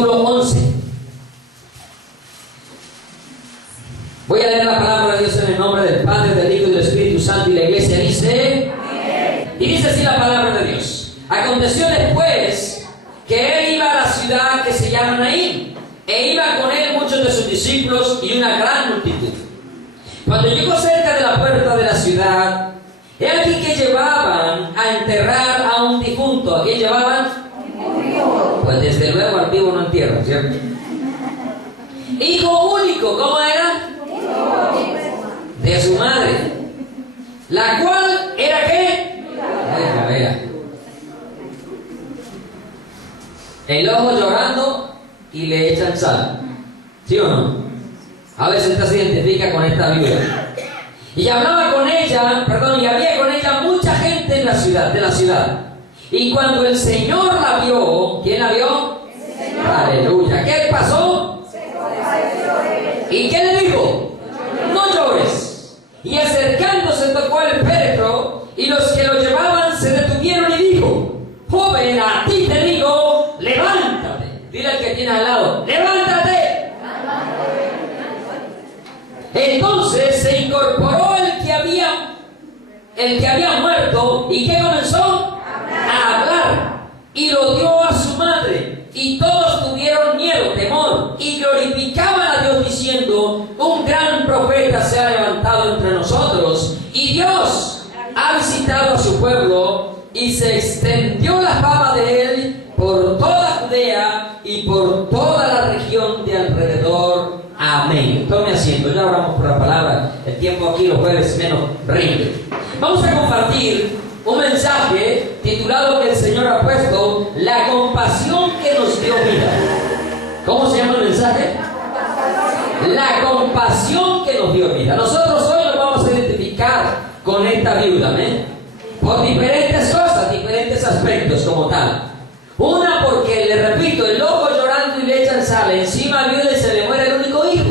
versículo 11. Voy a leer la palabra de Dios en el nombre del Padre, del Hijo y del Espíritu Santo, y la iglesia dice, amén. Y dice así la palabra de Dios. Aconteció después que él iba a la ciudad que se llama Naín, e iba con él muchos de sus discípulos y una gran multitud. Cuando llegó cerca de la puerta de la ciudad, he aquí que llevaban a enterrar a un difunto. ¿A quién llevaban? Pues desde luego al vivo no entierran, ¿cierto? Hijo único, ¿cómo era? De su madre, la cual era ¿qué? Vea. El ojo llorando y le echan sal, ¿sí o no? A veces usted se identifica con esta viuda. Y hablaba con ella, y había con ella mucha gente en la ciudad, de la ciudad. Y cuando el Señor la vio, ¿quién la vio? Aleluya. ¿Qué pasó? ¿Y qué le dijo? No llores. Y acercándose tocó el féretro, y los que lo llevaban se detuvieron y dijo, joven, a ti te digo, levántate. Dile al que tiene al lado, levántate. Entonces se incorporó el que había muerto, y que comenzó a hablar, y lo dio a su madre, y todos tuvieron miedo, temor, y glorificaban a Dios diciendo, un gran profeta se ha levantado entre nosotros, y Dios ha visitado a su pueblo, y se extendió la fama de él por toda Judea y por toda la región de alrededor. Amén. Tome asiento, ya oramos por la palabra. El tiempo aquí los jueves menos rinde. Vamos a compartir un mensaje titulado que el Señor ha puesto, la compasión que nos dio vida. ¿Cómo se llama el mensaje? La compasión que nos dio vida. Nosotros hoy nos vamos a identificar con esta viuda, ¿amén? Por diferentes cosas, diferentes aspectos como tal. Una, porque, le repito, el ojo llorando y le echan sal encima al viuda y se le muere el único hijo.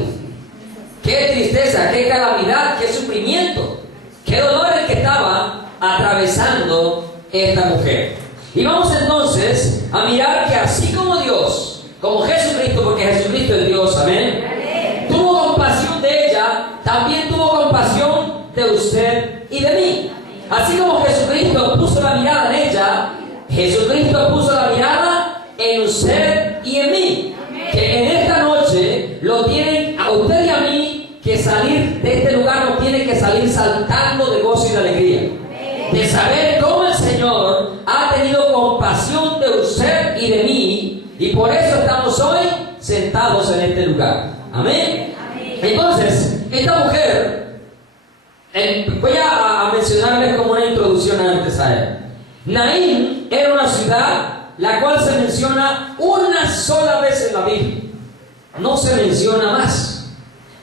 Qué tristeza, qué calamidad, qué sufrimiento, qué dolor el que estaba atravesando esta mujer. Y vamos entonces a mirar que así como Dios, como Jesucristo, porque Jesucristo es Dios, amén, tuvo compasión de ella, también tuvo compasión de usted y de mí. Así como Jesucristo puso la mirada en ella, Jesucristo puso la mirada en usted y en mí. Que en esta noche lo tienen a usted y a mí que salir de este lugar, nos tiene que salir saltando de gozo y de alegría. De saber cómo el Señor ha tenido compasión de usted y de mí, y por eso estamos hoy sentados en este lugar. Amén. Entonces, esta mujer, voy a mencionarles como una introducción antes a él. Naín era una ciudad la cual se menciona una sola vez en la Biblia. No se menciona más.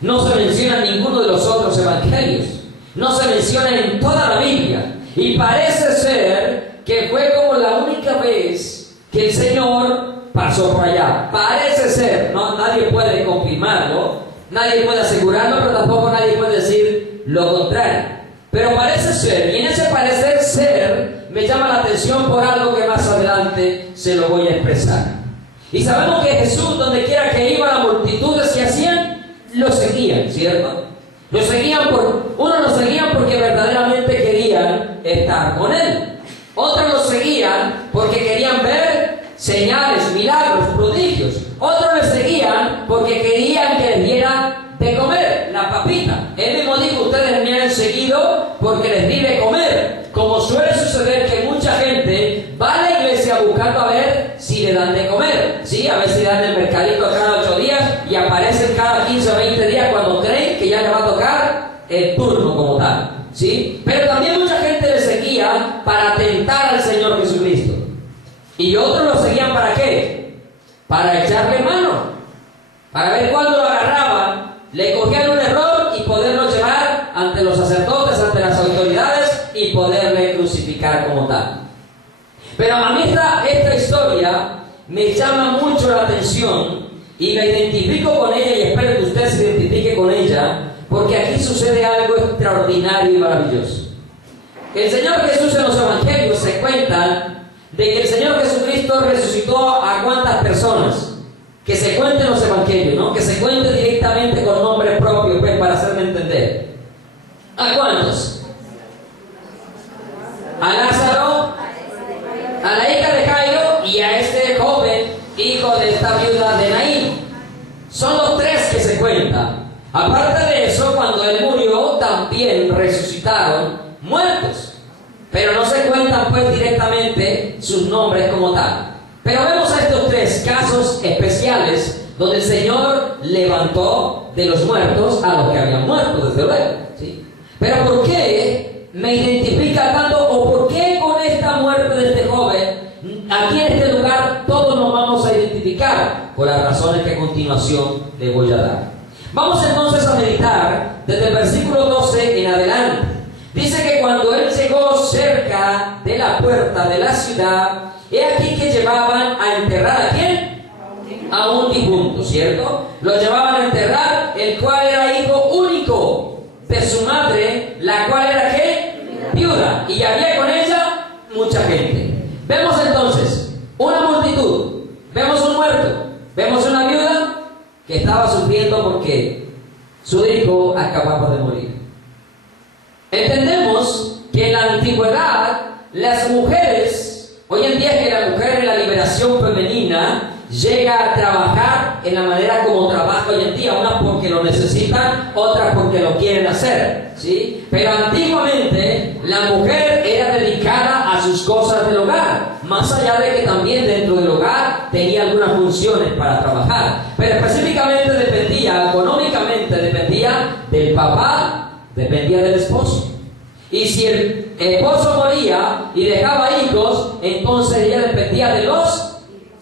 No se menciona en ninguno de los otros evangelios. No se menciona en toda la Biblia. Y parece ser que fue como la única vez que el Señor pasó por allá. Parece ser, no, nadie puede confirmarlo, nadie puede asegurarlo, pero tampoco nadie puede decir lo contrario. Pero parece ser, y en ese parecer ser me llama la atención por algo que más adelante se lo voy a expresar. Y sabemos que Jesús, donde quiera que iba, las multitudes que hacían, lo seguían, ¿cierto? Lo seguían porque verdaderamente querían estar con Él. Otros lo seguían porque querían ver señales, milagros, prodigios. Otros le seguían porque querían que les dieran de comer, la papita. Él mismo dijo, ustedes me han seguido porque les di de comer. Como suele suceder que mucha gente va a la iglesia buscando a ver si le dan de comer. Sí, a ver si dan el mercadito cada 8 días y aparecen cada 15 o 20 días cuando creen que ya le va a tocar el turno como tal. ¿Sí? Pero también mucha gente le seguía para tentar al Señor Jesucristo. Y otros lo seguían ¿para qué? Para echarle mano, para ver cuándo lo agarraban, le cogían un error y poderlo llevar ante los sacerdotes, ante las autoridades y poderle crucificar como tal. Pero a mí esta historia me llama mucho la atención y me identifico con ella y espero que usted se identifique con ella, porque aquí sucede algo extraordinario y maravilloso. El Señor Jesús en los evangelios se cuenta de que el Señor Jesucristo resucitó a ¿cuántas personas? que se cuente en los evangelios, ¿no? Que se cuente directamente con nombre propio, pues, para hacerme entender. ¿A cuántos? A Lázaro, a la hija de Jairo y a este joven, hijo de esta viuda de Naín. Son los tres que se cuentan. Aparte de eso, cuando él murió, también resucitaron muertos. Pero no se cuentan, pues, directamente sus nombres como tal. Pero vemos a estos tres casos especiales donde el Señor levantó de los muertos a los que habían muerto, desde luego, ¿sí? Pero ¿por qué me identifica tanto, o por qué con esta muerte de este joven, aquí en este lugar todos nos vamos a identificar? Por las razones que a continuación le voy a dar. Vamos entonces a meditar desde el versículo 12 en adelante. Dice que cuando él llegó cerca de la puerta de la ciudad, he aquí que llevaban a enterrar ¿a quién? A un difunto, ¿cierto? Lo llevaban a enterrar, el cual era hijo único de su madre, la cual era ¿qué? Viuda. Y había con ella mucha gente. Vemos entonces una multitud, vemos un muerto, vemos una viuda que estaba sufriendo porque su hijo acababa de morir. Entendemos que en la antigüedad las mujeres, hoy en día es que la mujer en la liberación femenina llega a trabajar en la manera como trabaja hoy en día, unas porque lo necesitan, otras porque lo quieren hacer, ¿sí? Pero antiguamente la mujer era dedicada a sus cosas del hogar, más allá de que también dentro del hogar tenía algunas funciones para trabajar, pero específicamente dependía, económicamente dependía del papá, dependía del esposo. Y si el esposo moría y dejaba hijos, entonces ella dependía de los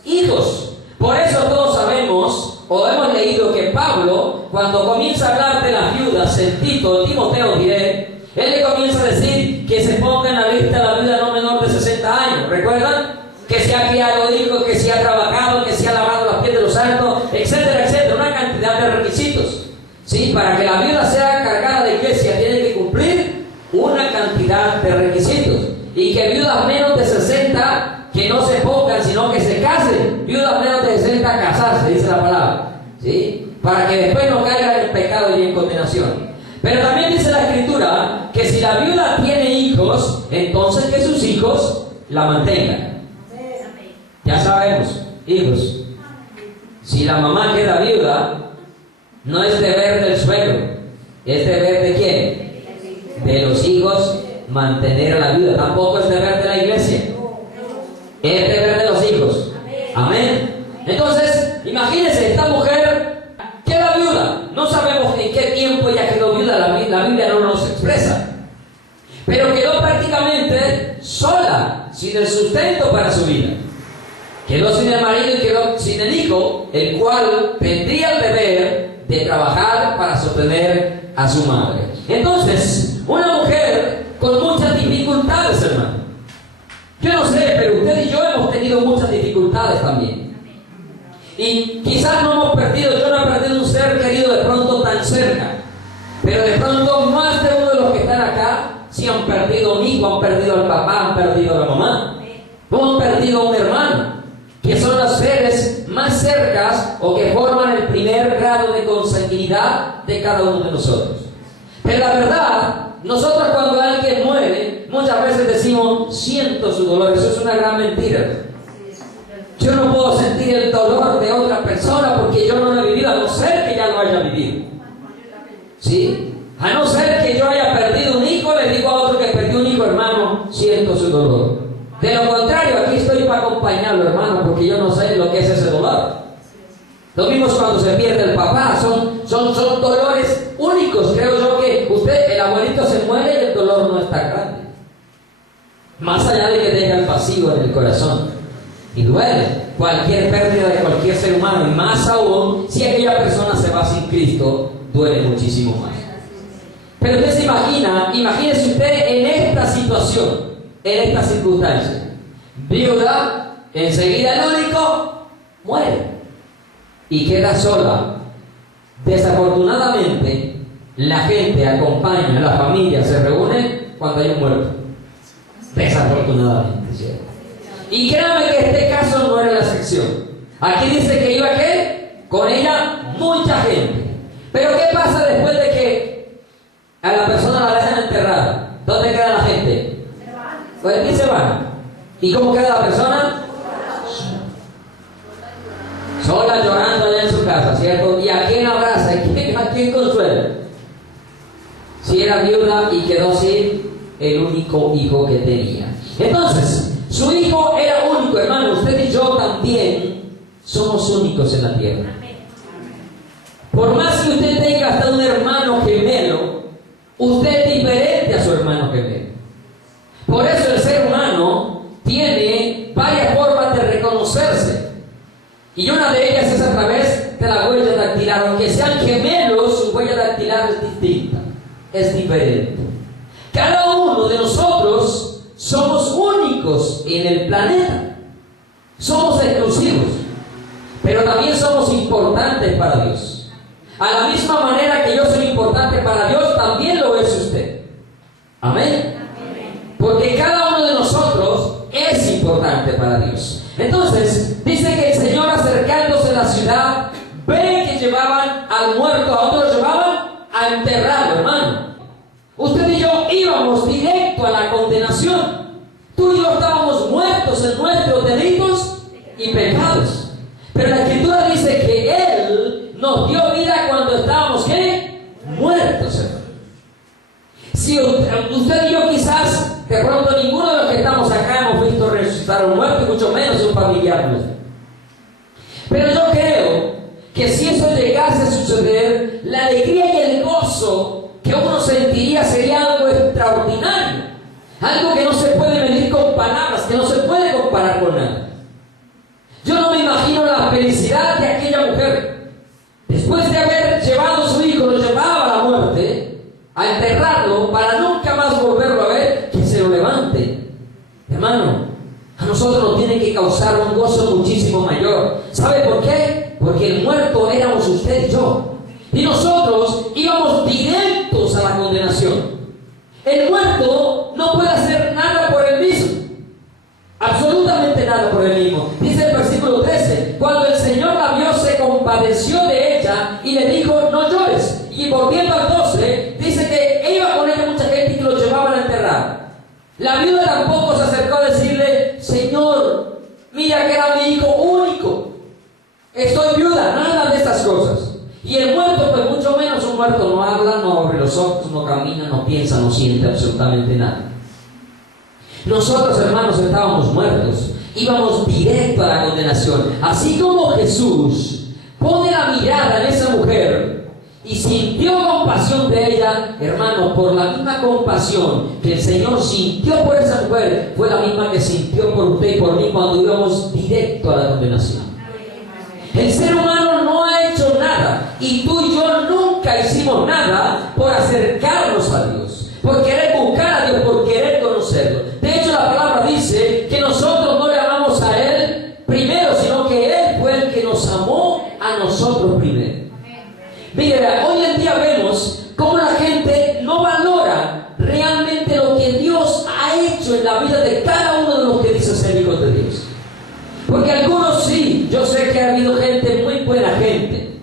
hijos. Por eso todos sabemos, o hemos leído, que Pablo, cuando comienza a hablar de las viudas en Timoteo diré, él le comienza a decir que se ponga en la lista la viuda no menor de 60 años. ¿Recuerdan? Que se ha criado hijos, que se ha trabajado, que se ha lavado los pies de los santos, etcétera, etcétera. Una cantidad de requisitos, ¿sí? Para que la viuda sea cargada de iglesia, tiene que cumplir una cantidad de requisitos. Y que viudas menos de 60 que no se pongan, sino que se casen. Viudas menos de 60 casarse, dice la palabra, ¿sí? Para que después no caigan en pecado y en condenación. Pero también dice la Escritura que si la viuda tiene hijos, entonces que sus hijos la mantengan. Ya sabemos, hijos, si la mamá queda viuda, no es deber del suegro, es deber de quién? De los hijos mantener a la viuda. Tampoco es deber de la iglesia, es deber de los hijos. Amén. Entonces, imagínense, esta mujer queda viuda. No sabemos en qué tiempo ella quedó viuda, la Biblia no nos expresa. Pero quedó prácticamente sola, sin el sustento para su vida. Quedó sin el marido y quedó sin el hijo, el cual tendría el deber de trabajar para sostener a su madre. Entonces, una mujer con muchas dificultades, hermano. Yo no sé, pero usted y yo hemos tenido muchas dificultades también. Y quizás no hemos perdido, yo no he perdido un ser querido de pronto tan cerca, pero de pronto más de uno de los que están acá, sí han perdido un hijo, han perdido al papá, han perdido a la mamá, o han perdido a un hermano, que son los seres más cercas o que forman el primer grado de consanguinidad de cada uno de nosotros. Pero la verdad, nosotros cuando alguien muere, muchas veces decimos, siento su dolor. Eso es una gran mentira. Yo no puedo sentir el dolor de otra persona porque yo no lo he vivido, a no ser que ya lo haya vivido. ¿Sí? A no ser que yo haya perdido un hijo, le digo a otro que perdió un hijo, hermano, siento su dolor. De lo contrario, aquí estoy para acompañarlo, hermano, porque yo no sé lo que es ese dolor. Lo mismo cuando se pierde el papá, son dolores únicos. Creo yo que el abuelito se muere y el dolor no está grande. Más allá de que tenga el vacío en el corazón. Y duele cualquier pérdida de cualquier ser humano, y más aún si aquella persona se va sin Cristo, duele muchísimo más. Pero usted se imagínese usted en esta situación, en esta circunstancia. Viuda, enseguida el único muere y queda sola. Desafortunadamente, la gente acompaña, la familia se reúne cuando hay un muerto. Desafortunadamente, ¿cierto? Y créame que este caso no era la excepción. Aquí dice que iba ¿qué? con ella mucha gente. Pero ¿qué pasa después de que a la persona la dejan enterrada? ¿Dónde queda la gente? Pues aquí se van. ¿Y cómo queda la persona? Sola, llorando allá en su casa, ¿cierto? ¿Y a quién abraza? ¿A quién consuela? Si era viuda y quedó sin el único hijo que tenía. Entonces, su hijo era único, hermano. Usted y yo también somos únicos en la tierra. Por más que usted tenga hasta un hermano gemelo, usted es diferente a su hermano gemelo. Por eso el ser humano tiene varias formas de reconocerse. Y una de ellas es a través de la huella dactilar. Aunque sean gemelos, su huella dactilar es distinta, es diferente. Cada uno de nosotros somos únicos en el planeta. Somos exclusivos, pero también somos importantes para Dios. A la misma manera que yo soy importante para Dios, también lo es usted. Amén. Porque cada uno de nosotros es importante para Dios. Entonces, dice que el Señor, acercándose a la ciudad, ve que llevaban al muerto. ¿A dónde lo llevaban? A enterrarlo, hermano. Usted y yo íbamos directo a la condenación. Tú y yo estábamos muertos en nuestros delitos y pecados. Pero la Escritura dice que Él nos dio vida cuando estábamos, ¿qué? Muertos, hermano. Si usted y yo quizás, de pronto ninguno de los que estamos acá hemos visto resucitar a un muerto, y mucho menos un familiar nuestro. Pero yo creo que si eso llegase a suceder, la alegría y el gozo que uno sentiría sería algo extraordinario. Algo que no se puede medir con palabras, que no se puede comparar con nada. Yo no me imagino la felicidad de aquella mujer. Después de haber llevado a su hijo, lo llevaba a la muerte, a enterrarlo, para nunca más volverlo a ver, que se lo levante. Hermano, a nosotros nos tiene que causar un gozo muchísimo mayor. ¿Sabe por qué? Porque el muerto éramos usted y yo. Y nosotros íbamos directos a la condenación. El muerto no puede hacer nada por él mismo. Absolutamente nada por él mismo. Dice el versículo 13: cuando el Señor la vio, se compadeció de ella y le dijo: no llores. Y volviendo al 12, dice que iba con ella mucha gente y que lo llevaban a enterrar. La viuda tampoco se acercó a decirle: Señor, mira que era mi hijo único, estoy viuda. Nada de estas cosas. Y el muerto, pues mucho menos. Un muerto no habla, no abre los ojos, no camina, no piensa, no siente absolutamente nada. Nosotros, hermanos, estábamos muertos, íbamos directo a la condenación. Así como Jesús pone la mirada en esa mujer y sintió compasión de ella, hermanos, por la misma compasión que el Señor sintió por esa mujer, fue la misma que sintió por usted y por mí cuando íbamos directo a la condenación. El ser humano no ha hecho nada, y tú y yo nunca hicimos nada por acercarnos a Dios, por querer buscar a Dios, por querer conocerlo. De hecho, la palabra dice que nosotros no le amamos a Él primero, sino que Él fue el que nos amó a nosotros primero. Mira, hoy en día vemos cómo la gente no valora realmente lo que Dios ha hecho en la vida de cada uno de los que dicen ser hijos de Dios. Porque algunos sí, yo sé que ha habido gente muy buena gente.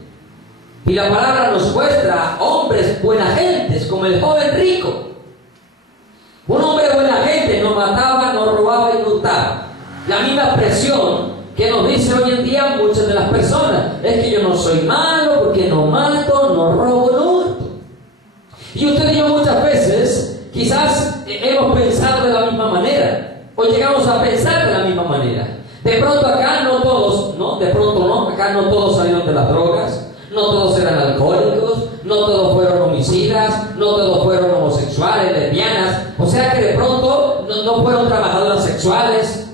Y la palabra nos muestra hombres buena gentes, como el joven rico. Un hombre buena gente, no mataba, no robaba y no hurtaba. La misma expresión que nos dice hoy en día muchas de las personas: es que yo no soy malo, porque no mato, no robo, no hurto. Y usted y yo muchas veces quizás hemos pensado de la misma manera, o llegamos a pensar de la misma manera. De pronto acá no todos, ¿no? De pronto no, acá no todos salieron de las drogas, no todos eran alcohólicos, no todos fueron homicidas, no todos fueron homosexuales, lesbianas. O sea que de pronto no fueron trabajadoras sexuales.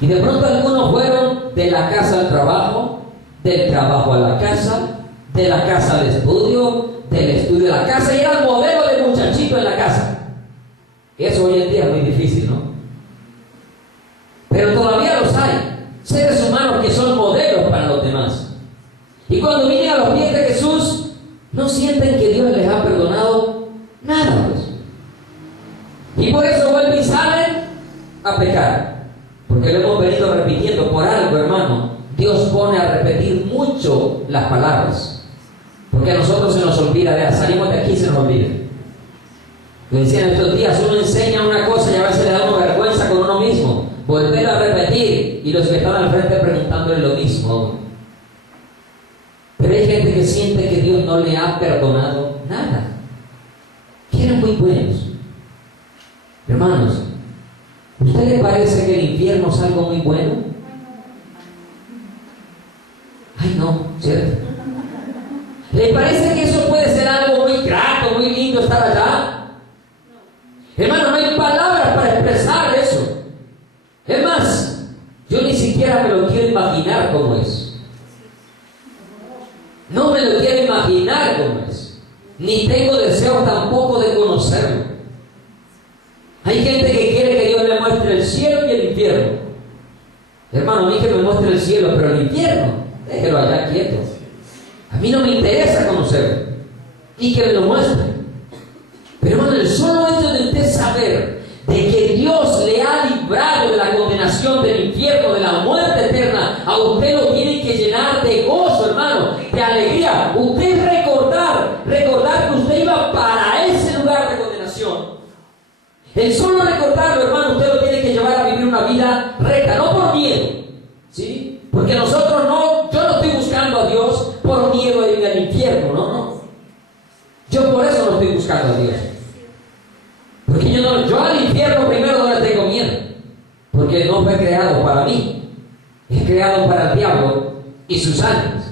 Y de pronto algunos fueron de la casa al trabajo, del trabajo a la casa, de la casa al estudio, del estudio a la casa, y era el modelo de muchachito en la casa. Eso hoy en día es muy difícil, ¿no? Pero todavía los hay, seres humanos que son modelos para los demás. Y cuando vienen a los pies de Jesús, no sienten que Dios les ha perdonado nada, pues. Y por eso vuelven y salen a pecar. Porque lo hemos venido repitiendo por algo, hermano. Dios pone a repetir mucho las palabras, porque a nosotros se nos olvida, salimos de aquí y se nos olvida. Me decían estos días, uno enseña una cosa y a veces le da una vergüenza con uno mismo, volver a repetir, y los que están al frente preguntándole lo mismo. Pero hay gente que siente que Dios no le ha perdonado nada, que eran muy buenos. Hermanos, ¿usted le parece que el infierno es algo muy bueno? Ay, no, ¿cierto? ¿Le parece que eso puede ser algo muy grato, muy lindo estar allá? Hermano, no hay palabras para expresar eso. Es más, yo ni siquiera me lo quiero imaginar cómo es. No me lo quiero imaginar cómo es. Ni tengo deseo tampoco de conocerlo. Hay gente que quiere que Dios le muestre el cielo y el infierno. Hermano, a mí que me muestre el cielo, pero el infierno, déjelo allá quieto. A mí no me interesa conocerlo, y que me lo muestre. Pero hermano, el solo hecho de usted saber de que Dios le ha librado de la condenación del infierno, de la muerte eterna, a usted lo tiene que llenar de gozo, hermano, de alegría. Usted recordar que usted iba para ese lugar de condenación. El solo recordarlo, hermano, usted lo tiene que llevar a vivir una vida recta, no por miedo, ¿sí? Porque nosotros yo no estoy buscando a Dios por miedo de ir al infierno, no. Yo por eso no estoy buscando a Dios. Porque yo al infierno primero no le tengo miedo, porque no fue creado para mí, es creado para el diablo y sus ángeles.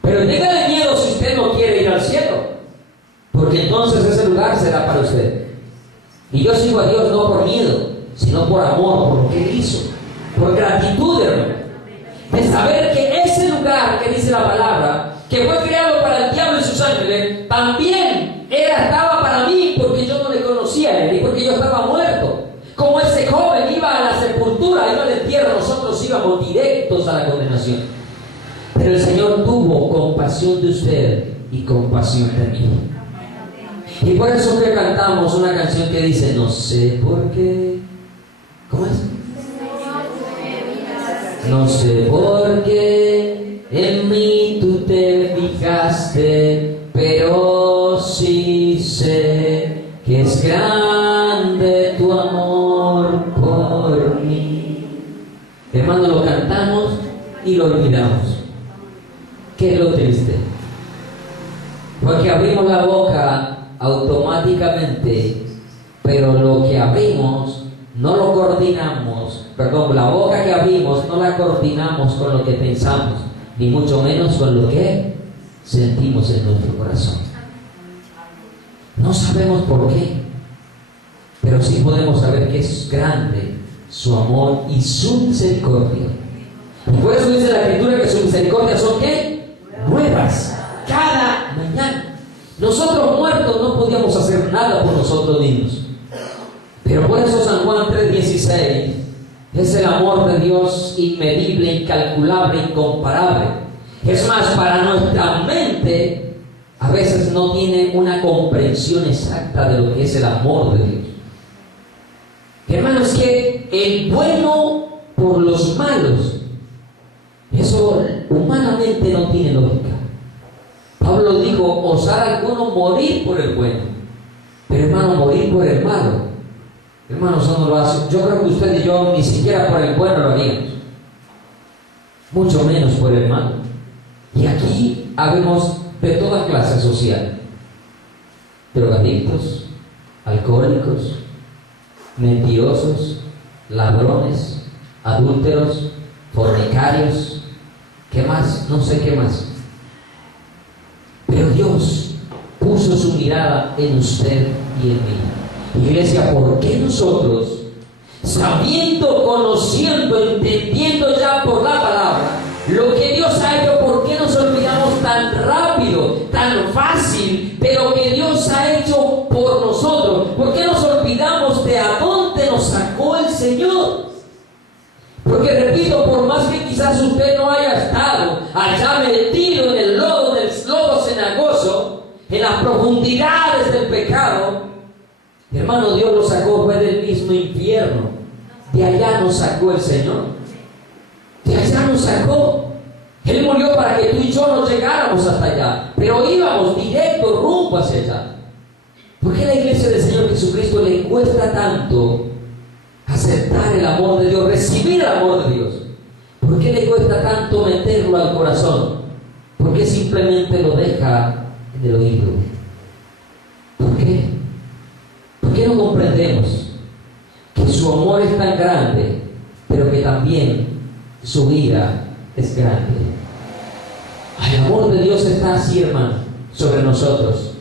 Pero téngale miedo si usted no quiere ir al cielo, porque entonces ese lugar será para usted. Y yo sigo a Dios no por miedo, sino por amor, por lo que Él hizo, por gratitud, hermano, de saber que ese lugar que dice la palabra, que fue creado para el diablo y sus ángeles, también estaba para mí, porque yo no le conocía a Él y porque yo estaba muerto. Como ese joven iba a la sepultura, iba al entierro, nosotros íbamos directos a la condenación. Pero el Señor tuvo compasión de usted y compasión de mí. Y por eso que cantamos una canción que dice, no sé por qué. ¿Cómo es? No sé por qué en mí tú te fijaste, pero sí sé que es grande tu amor por mí. Hermano, lo cantamos y lo olvidamos. ¿Qué es lo triste? Porque abrimos la boca automáticamente, pero lo que abrimos no lo coordinamos, la boca que abrimos no la coordinamos con lo que pensamos, ni mucho menos con lo que sentimos en nuestro corazón. No sabemos por qué, pero sí podemos saber que es grande su amor y su misericordia. Y por eso dice la Escritura que su misericordia son ¿qué? Nuevas, cada mañana. Nosotros muertos no podíamos hacer nada por nosotros mismos. Pero por eso San Juan 3:16 es el amor de Dios inmedible, incalculable, incomparable. Es más, para nuestra mente a veces no tiene una comprensión exacta de lo que es el amor de Dios. Hermanos, que el bueno por los malos, eso humanamente no tiene lógica. Pablo dijo, osar alguno morir por el bueno, pero hermano, morir por el malo, hermano, eso no lo hace. Yo creo que usted y yo ni siquiera por el bueno lo haríamos, mucho menos por el malo. Y aquí habemos de toda clase social: drogadictos, alcohólicos, mentirosos, ladrones, adúlteros, fornicarios, ¿qué más? No sé qué más. Pero Dios puso su mirada en usted y en mí. Iglesia, ¿por qué nosotros, sabiendo, conociendo, entendiendo ya por la palabra lo que Dios ha hecho, por qué nos olvidamos tan rápido, tan fácil de lo que Dios ha hecho por nosotros? ¿Por qué nos olvidamos de a dónde nos sacó el Señor? Porque repito, por más que quizás usted no haya estado allá metido en el lodo cenagoso, en las profundidades del pecado, hermano, Dios lo sacó, fue del mismo infierno. De allá nos sacó el Señor. De allá nos sacó. Él murió para que tú y yo no llegáramos hasta allá, pero íbamos directo rumbo hacia allá. ¿Por qué a la iglesia del Señor Jesucristo le cuesta tanto aceptar el amor de Dios, recibir el amor de Dios? ¿Por qué le cuesta tanto meterlo al corazón? ¿Por qué simplemente lo deja en el oído? ¿Por qué? ¿Por qué no comprendemos que su amor es tan grande, pero que también su ira es grande? El amor de Dios está así, hermano, sobre nosotros,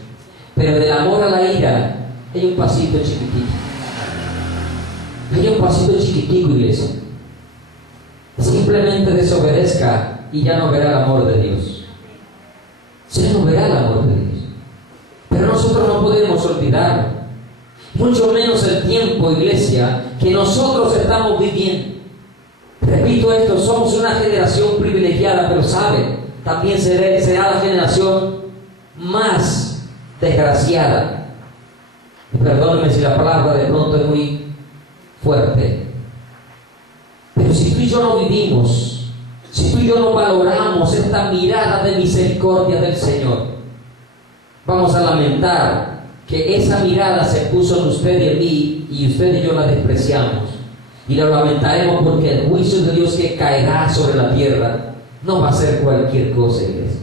pero del amor a la ira hay un pasito chiquitito. Hay un pasito chiquitico, iglesia. Simplemente desobedezca y ya no verá el amor de Dios. Ya no verá el amor de Dios. Pero nosotros no podemos olvidarlo, mucho menos el tiempo, iglesia, que nosotros estamos viviendo. Repito esto, somos una generación privilegiada, pero ¿sabe? También será la generación más desgraciada. Y perdónenme si la palabra de pronto es muy fuerte, pero si tú y yo no vivimos, si tú y yo no valoramos esta mirada de misericordia del Señor, vamos a lamentar que esa mirada se puso en usted y en mí, y usted y yo la despreciamos, y lo lamentaremos porque el juicio de Dios que caerá sobre la tierra no va a ser cualquier cosa, iglesia.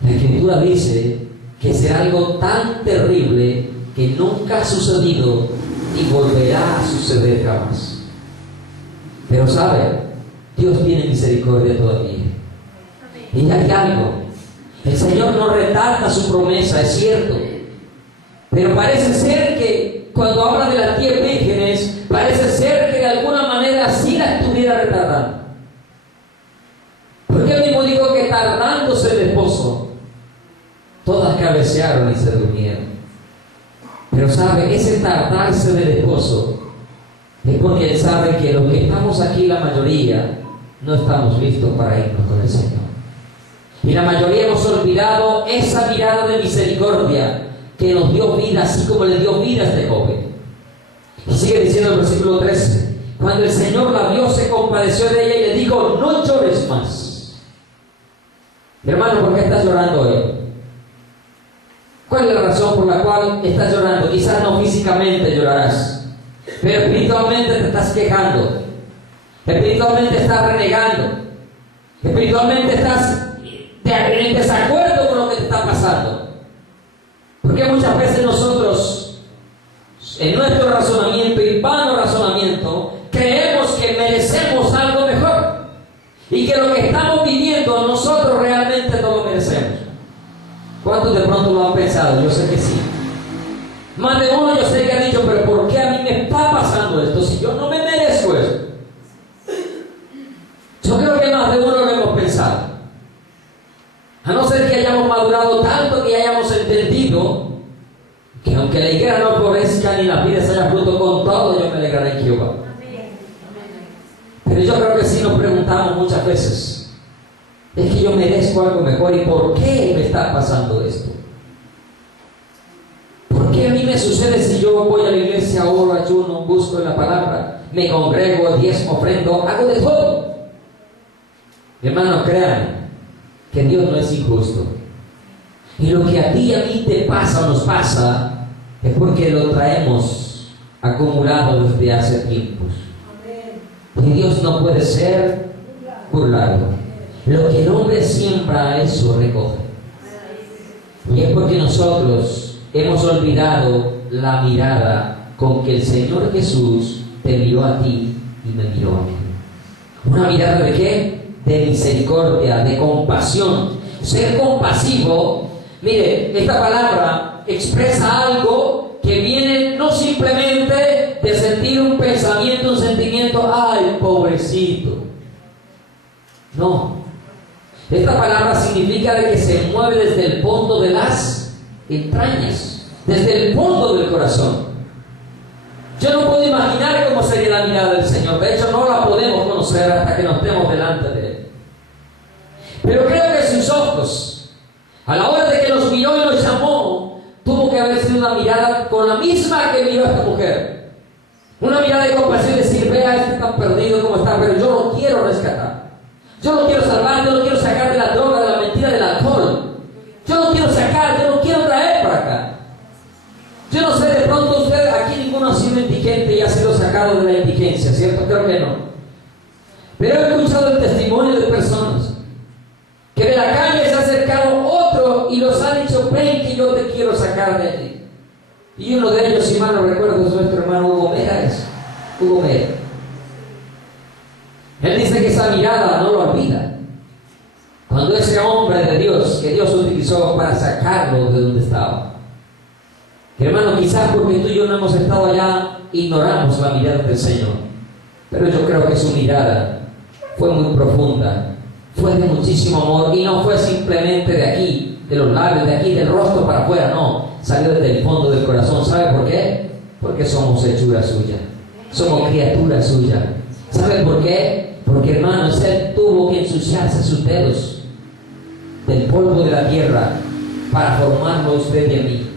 La Escritura dice que será algo tan terrible que nunca ha sucedido y volverá a suceder jamás. Pero ¿sabe? Dios tiene misericordia todavía. Y hay algo. El Señor no retarda su promesa, es cierto. Pero parece ser que cuando habla de las 10 vírgenes, parece ser que de alguna manera sí la estuviera retardando. Porque él mismo dijo que tardándose el esposo, todas cabecearon y se durmieron. Pero sabe, ese tardarse del esposo es porque él sabe que los que estamos aquí, la mayoría, no estamos listos para irnos con el Señor. Y la mayoría hemos olvidado esa mirada de misericordia que nos dio vida, así como le dio vida a este joven. Y sigue diciendo el versículo 13: cuando el Señor la vio, se compadeció de ella y le dijo: no llores más. Hermano, ¿por qué estás llorando hoy? ¿Cuál es la razón por la cual estás llorando? Quizás no físicamente llorarás, pero espiritualmente te estás quejando, espiritualmente estás renegando, espiritualmente estás en desacuerdo con lo que te está pasando. Porque muchas veces nosotros, en nuestro razonamiento y vano razonamiento, creemos que merecemos algo mejor y que lo que estamos viviendo nosotros realmente no lo merecemos. ¿Cuántos de pronto lo han pensado? Yo sé que sí. Más de uno yo sé que ha dicho: pero ¿por qué a mí me está pasando esto si yo no me merezco eso? Yo creo que más de uno lo hemos pensado. A no ser que hayamos madurado tanto que hayamos entendido que aunque la higuera no florezca ni la vid haya fruto, con todo yo me alegraré en Jehová. Pero yo creo que sí nos preguntamos muchas veces: es que yo merezco algo mejor, ¿y por qué me está pasando esto? ¿Por qué a mí me sucede si yo voy a la iglesia, oro, ayuno, busco en la palabra, me congrego, diezmo, ofrendo, hago de todo? Hermanos, créanme que Dios no es injusto. Y lo que a ti y a mí te pasa o nos pasa es porque lo traemos acumulado desde hace tiempos. Y Dios no puede ser burlado. Lo que el hombre siembra, eso recoge. Y es porque nosotros hemos olvidado la mirada con que el Señor Jesús te miró a ti y me miró a mí. ¿Una mirada de qué? De misericordia, de compasión. Ser compasivo, mire, esta palabra expresa algo que viene no simplemente de sentir un pensamiento, un sentimiento: ay, pobrecito. No. Esta palabra significa de que se mueve desde el fondo de las entrañas, desde el fondo del corazón. Yo no puedo imaginar cómo sería la mirada del Señor. De hecho, no la podemos conocer hasta que nos estemos delante de Él. Pero creo que sus ojos, a la hora de que nos miró y nos llamó, tuvo que haber sido una mirada con la misma que miró a esta mujer. Una mirada de compasión y decir, vea, este tan perdido como está, pero yo lo quiero rescatar. Yo lo quiero salvar, yo lo quiero sacar de la droga, de la mentira, del alcohol. Yo lo quiero sacar, yo lo quiero traer para acá. Yo no sé, de pronto usted, aquí ninguno ha sido indigente y ha sido sacado de la indigencia, ¿cierto? Creo que no. Pero he escuchado el testimonio de personas que de la calle se ha acercado otro y los ha dicho, ven que yo te quiero sacar de aquí. Y uno de ellos, si mal no recuerdo, es nuestro hermano Hugo Mera. Hugo Mera. Él dice que esa mirada no lo olvida. Cuando ese hombre de Dios, que Dios utilizó para sacarlo de donde estaba. Hermano, quizás porque tú y yo no hemos estado allá, ignoramos la mirada del Señor. Pero yo creo que su mirada fue muy profunda, fue de muchísimo amor y no fue simplemente de aquí, de los labios, de aquí, del rostro para afuera, no, salió desde el fondo del corazón. ¿Sabe por qué? Porque somos hechura suya, somos criatura suya. ¿Sabe por qué? Porque, hermanos, Él tuvo que ensuciarse sus dedos del polvo de la tierra para formarlo a usted y a mí.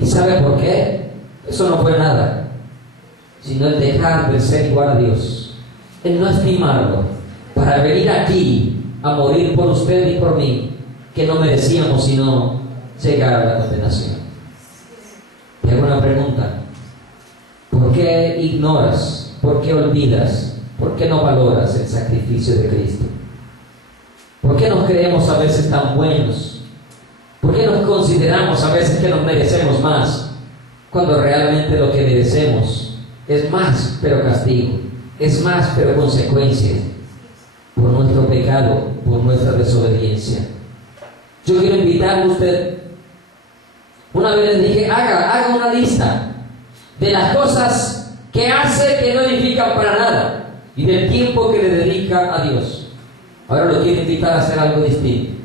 ¿Y sabe por qué? Eso no fue nada, sino el dejar de ser igual a Dios, el no estimarlo, para venir aquí a morir por usted y por mí, que no merecíamos sino llegar a la condenación. Te hago una pregunta: ¿por qué ignoras? ¿Por qué olvidas? ¿Por qué no valoras el sacrificio de Cristo? ¿Por qué nos creemos a veces tan buenos? ¿Por qué nos consideramos a veces que nos merecemos más, cuando realmente lo que merecemos es más pero castigo, es más pero consecuencias por nuestro pecado, por nuestra desobediencia? Yo quiero invitarle a usted. Una vez les dije, haga una lista de las cosas que hace que no edifican para nada y del tiempo que le dedica a Dios. Ahora lo quiero invitar a hacer algo distinto.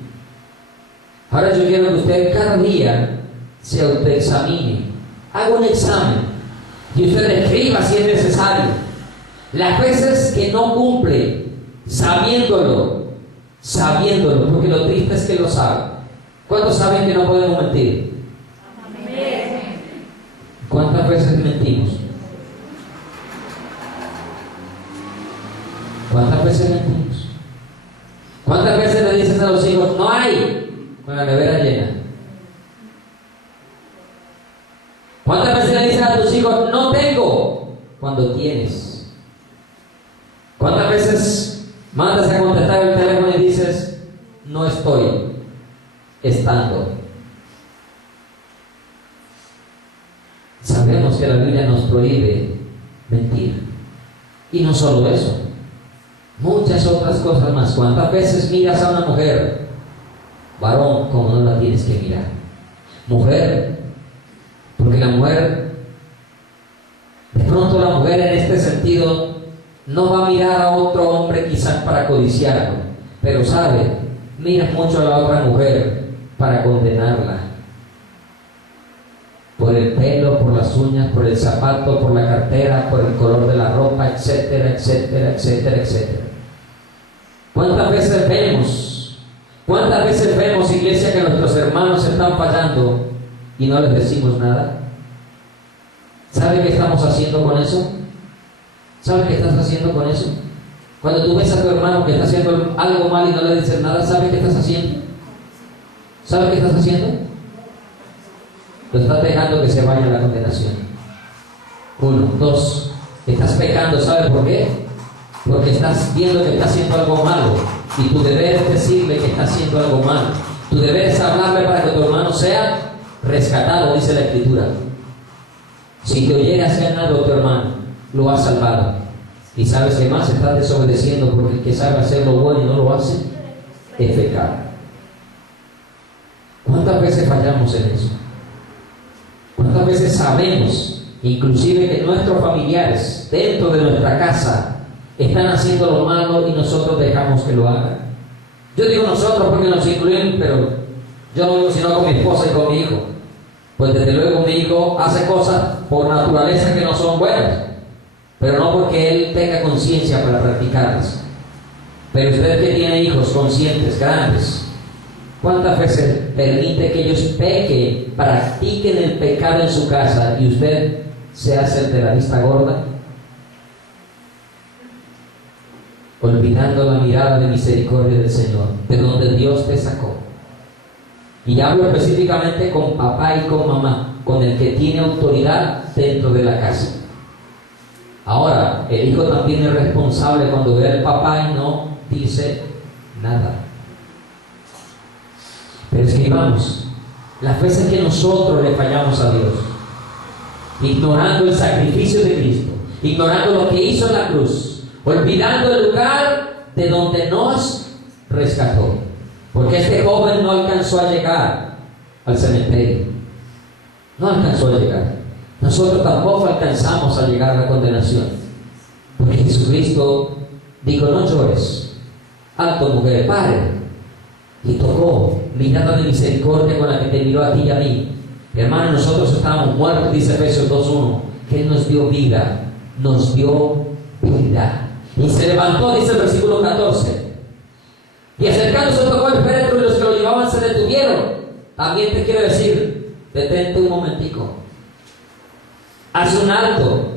Ahora yo quiero que usted cada día se autoexamine, haga un examen y usted escriba si es necesario las veces que no cumple, sabiéndolo, porque lo triste es que lo sabe. ¿Cuántos saben que no podemos mentir? ¿Cuántas veces mentimos? ¿Cuántas veces mentimos? ¿Cuántas veces le dices a los hijos, no hay, con la nevera llena? ¿Cuántas veces le dices a tus hijos, no tengo, cuando tienes? ¿Cuántas veces mandas a contestar el teléfono y dices, no estoy, estando? Sabemos que la Biblia nos prohíbe mentir. Y no solo eso, muchas otras cosas más. ¿Cuántas veces miras a una mujer, varón, como no la tienes que mirar? Mujer, porque la mujer, de pronto la mujer en este sentido no va a mirar a otro hombre quizás para codiciarlo, pero sabe, mira mucho a la otra mujer para condenarla, por el pelo, por las uñas, por el zapato, por la cartera, por el color de la ropa, etcétera, etcétera, etcétera, etcétera. ¿Cuántas veces vemos, iglesia, que nuestros hermanos están fallando y no les decimos nada? ¿Sabe qué estamos haciendo con eso? ¿Sabes qué estás haciendo con eso? Cuando tú ves a tu hermano que está haciendo algo mal y no le dices nada, ¿sabes qué estás haciendo? ¿Sabes qué estás haciendo? Lo estás dejando que se vaya a la condenación. 1, 2, estás pecando. ¿Sabes por qué? Porque estás viendo que está haciendo algo malo y tu deber es decirle que está haciendo algo malo. Tu deber es hablarle para que tu hermano sea rescatado, dice la Escritura. Si te oyeras ganado tu hermano, lo has salvado. Y sabes que más estás desobedeciendo, porque el que sabe hacer lo bueno y no lo hace es pecado. ¿Cuántas veces fallamos en eso? ¿Cuántas veces sabemos, inclusive, que nuestros familiares dentro de nuestra casa están haciendo lo malo y nosotros dejamos que lo hagan? Yo digo nosotros porque nos incluyen, pero yo no digo sino con mi esposa y con mi hijo. Pues desde luego mi hijo hace cosas por naturaleza que no son buenas, pero no porque él tenga conciencia para practicarlas. Pero usted que tiene hijos conscientes, grandes, ¿cuántas veces permite que ellos pequen, practiquen el pecado en su casa y usted se hace el de la vista gorda, olvidando la mirada de misericordia del Señor, de donde Dios te sacó. Y hablo específicamente con papá y con mamá, con el que tiene autoridad dentro de la casa. Ahora, el hijo también es responsable cuando ve al papá y no dice nada. Pero escribamos las veces que nosotros le fallamos a Dios, ignorando el sacrificio de Cristo, ignorando lo que hizo en la cruz, olvidando el lugar de donde nos rescató. Porque este joven no alcanzó a llegar al cementerio. No alcanzó a llegar. Nosotros tampoco alcanzamos a llegar a la condenación. Porque Jesucristo dijo: no llores. Alto, mujer, pare. Y tocó mirada de misericordia con la que te miró a ti y a mí. Hermano, nosotros estábamos muertos, dice Efesios 2:1, que Él nos dio vida. Nos dio vida. Y se levantó, dice el versículo 14. Y acercándose tocó el féretro y los que lo llevaban se detuvieron. También te quiero decir, detente un momentico. Haz un alto.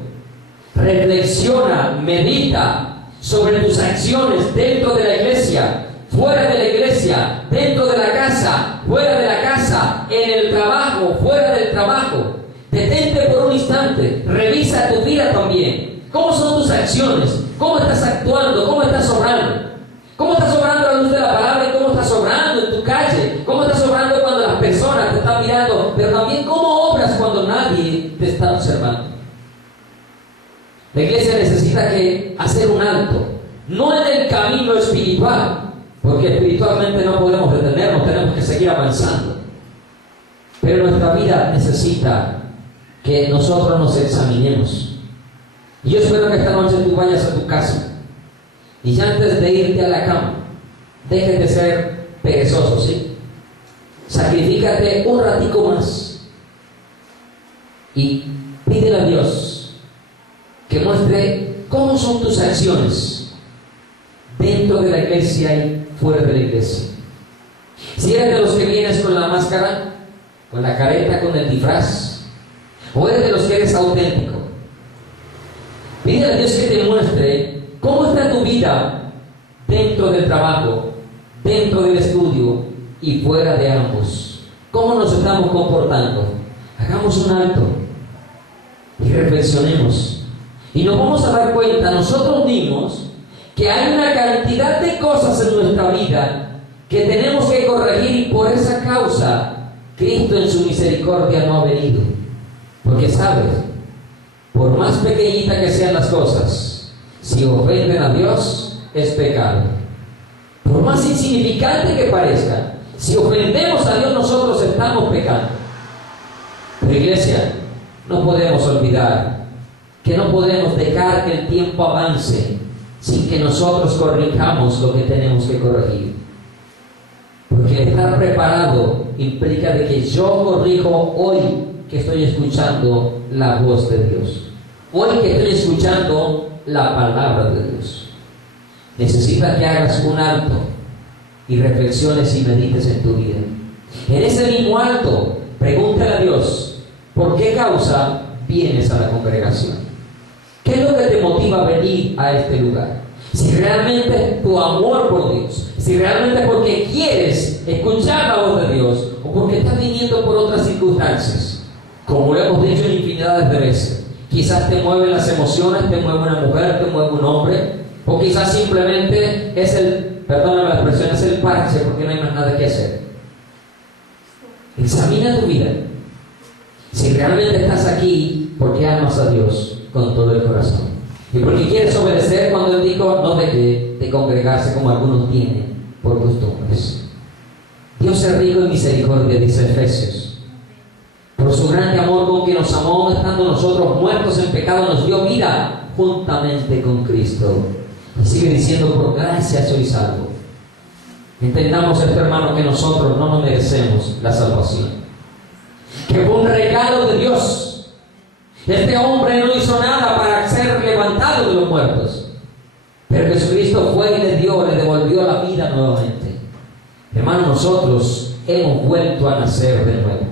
Reflexiona, medita sobre tus acciones dentro de la iglesia, fuera de la iglesia, dentro de la casa, fuera de la casa, en el trabajo, fuera del trabajo. Detente por un instante. Revisa tu vida también. ¿Cómo son tus acciones? ¿Cómo estás actuando? ¿Cómo estás obrando? ¿Cómo estás obrando a la luz de la palabra? ¿Y cómo estás obrando en tu calle? ¿Cómo estás obrando cuando las personas te están mirando? Pero también cómo obras cuando nadie te está observando. La iglesia necesita hacer un alto, no en el camino espiritual, porque espiritualmente no podemos detenernos, tenemos que seguir avanzando. Pero nuestra vida necesita que nosotros nos examinemos. Y yo espero que esta noche tú vayas a tu casa y ya antes de irte a la cama, dejes de ser perezoso, ¿sí? Sacrifícate un ratico más y pídele a Dios que muestre cómo son tus acciones dentro de la iglesia y fuera de la iglesia. Si eres de los que vienes con la máscara, con la careta, con el disfraz, o eres de los que eres auténtico, pídele a Dios que te muestre cómo está tu vida dentro del trabajo, dentro del estudio y fuera de ambos. ¿Cómo nos estamos comportando? Hagamos un alto y reflexionemos. Y nos vamos a dar cuenta nosotros mismos que hay una cantidad de cosas en nuestra vida que tenemos que corregir, y por esa causa Cristo en su misericordia no ha venido. Porque sabes, por más pequeñita que sean las cosas, si ofenden a Dios, es pecado. Por más insignificante que parezca, si ofendemos a Dios, nosotros estamos pecando. Pero iglesia, no podemos olvidar que no podemos dejar que el tiempo avance sin que nosotros corrijamos lo que tenemos que corregir. Porque estar preparado implica de que yo corrijo hoy que estoy escuchando la voz de Dios. Hoy que estoy escuchando la palabra de Dios. Necesita que hagas un alto y reflexiones y medites en tu vida. En ese mismo alto, pregúntale a Dios, ¿por qué causa vienes a la congregación? ¿Qué es lo que te motiva a venir a este lugar? Si realmente es tu amor por Dios, si realmente es porque quieres escuchar la voz de Dios, o porque estás viniendo por otras circunstancias. Como lo hemos dicho en infinidades de veces, quizás te mueven las emociones, te mueve una mujer, te mueve un hombre, o quizás simplemente es perdóname la expresión, es el parche porque no hay más nada que hacer. Examina tu vida. Si realmente estás aquí porque amas a Dios con todo el corazón, y porque quieres obedecer cuando Él dijo no deje de congregarse como algunos tienen por costumbres. Dios es rico en misericordia, dice Efesios. Por su grande amor con que nos amó, estando nosotros muertos en pecado, nos dio vida juntamente con Cristo. Y sigue diciendo, por gracia soy salvo. Entendamos esto, hermano, que nosotros no nos merecemos la salvación, que fue un regalo de Dios. Este hombre no hizo nada para ser levantado de los muertos, pero Jesucristo fue y le devolvió la vida nuevamente. Hermano, nosotros hemos vuelto a nacer de nuevo.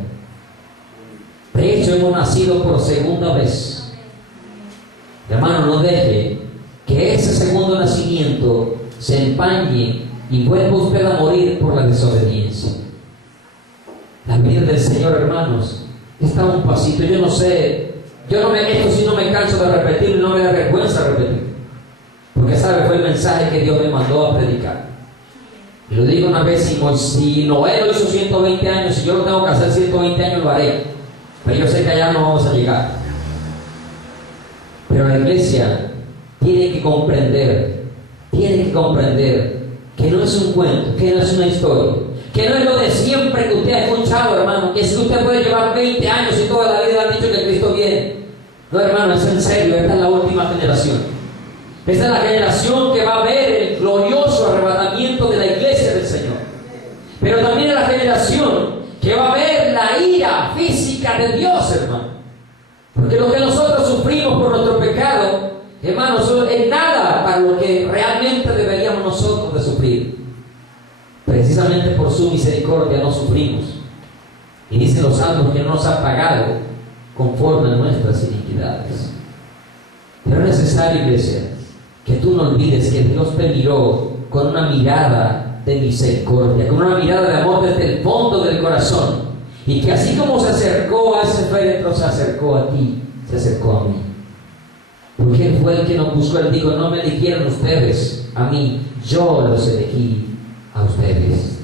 De hecho, hemos nacido por segunda vez. Hermano, no deje que ese segundo nacimiento se empañe y vuelva usted a morir por la desobediencia. La vida del Señor, hermanos, está un pasito. Yo no sé, esto sí no me canso de repetir, no me da vergüenza repetir, porque sabe, fue el mensaje que Dios me mandó a predicar. Y lo digo una vez, si Noé lo hizo 120 años, si yo lo tengo que hacer 120 años, lo haré. Pero yo sé que allá no vamos a llegar. Pero la iglesia tiene que comprender que no es un cuento, que no es una historia, que no es lo de siempre que usted ha escuchado, hermano, que si usted puede llevar 20 años y toda la vida han dicho que Cristo viene. No, hermano, es en serio, esta es la última generación. Esta es la generación que va a ver el glorioso arrebatamiento de la iglesia del Señor. Pero también es la generación que va a ver la ira física de Dios, hermano. Porque lo que nosotros sufrimos por nuestro pecado, hermanos, es nada para lo que realmente deberíamos nosotros de sufrir. Precisamente por su misericordia no sufrimos. Y dicen los salmos que no nos ha pagado conforme a nuestras iniquidades. Pero es necesario, iglesia, que tú no olvides que Dios te miró con una mirada de misericordia, con una mirada de amor desde el fondo del corazón. Y que así como se acercó a ese féretro, se acercó a ti, se acercó a mí. Porque Él fue el que nos buscó. Él dijo: no me eligieron ustedes a mí, yo los elegí a ustedes.